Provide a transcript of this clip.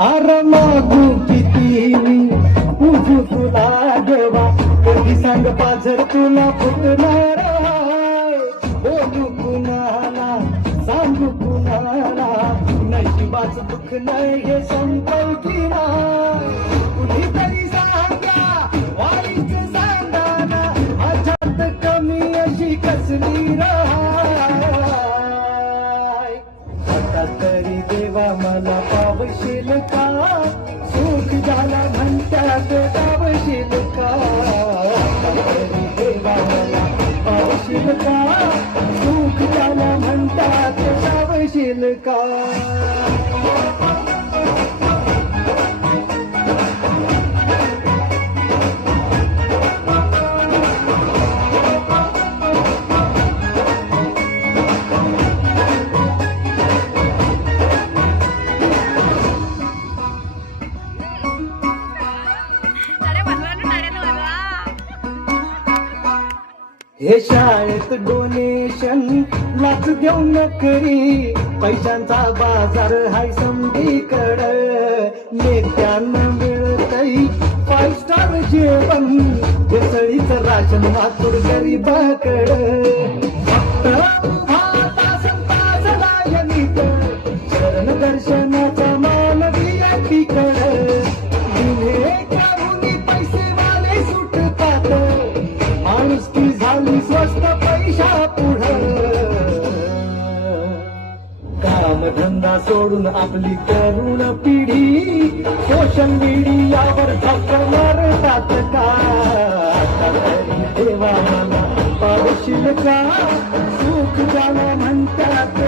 अरे मागू किती मी पूजू तुला देवा, कधी सांग पाझर तुला फुटणार आहे. बोलू कुणाला सांगू कुणाला, नशिबाच दुःख नाही हे संपल की नाही. कुणीतरी सांगा वाईच सांगाना, माझ्यात कमी अशी कसली राय. आता तरी देवा मला पावशील का, सुख झाला म्हणतात गावशील का. आता तरी देवा मला पावशील का, सुख झाला म्हणतात गावशील का. हे शाळेत डोनेशन लाच देऊ नकरी, पैशांचा बाजार हाय समधीकड. नेत्यांना मिळतही 5 स्टार जेवण, भेसळीचं राशन वाचूर गरीबाकड. फक्त शरण दर्शनाचा मान VIP-कड. पैसेवाले सुटतात, माणुसकी झाली स्वस्त पैशा पुढं. कामधंदा सोडून आपली तरुण पिढी सोशल मीडियावर धक्का मारतात का. आता तरी देवा मला पावशील का, सुख झालं म्हणतात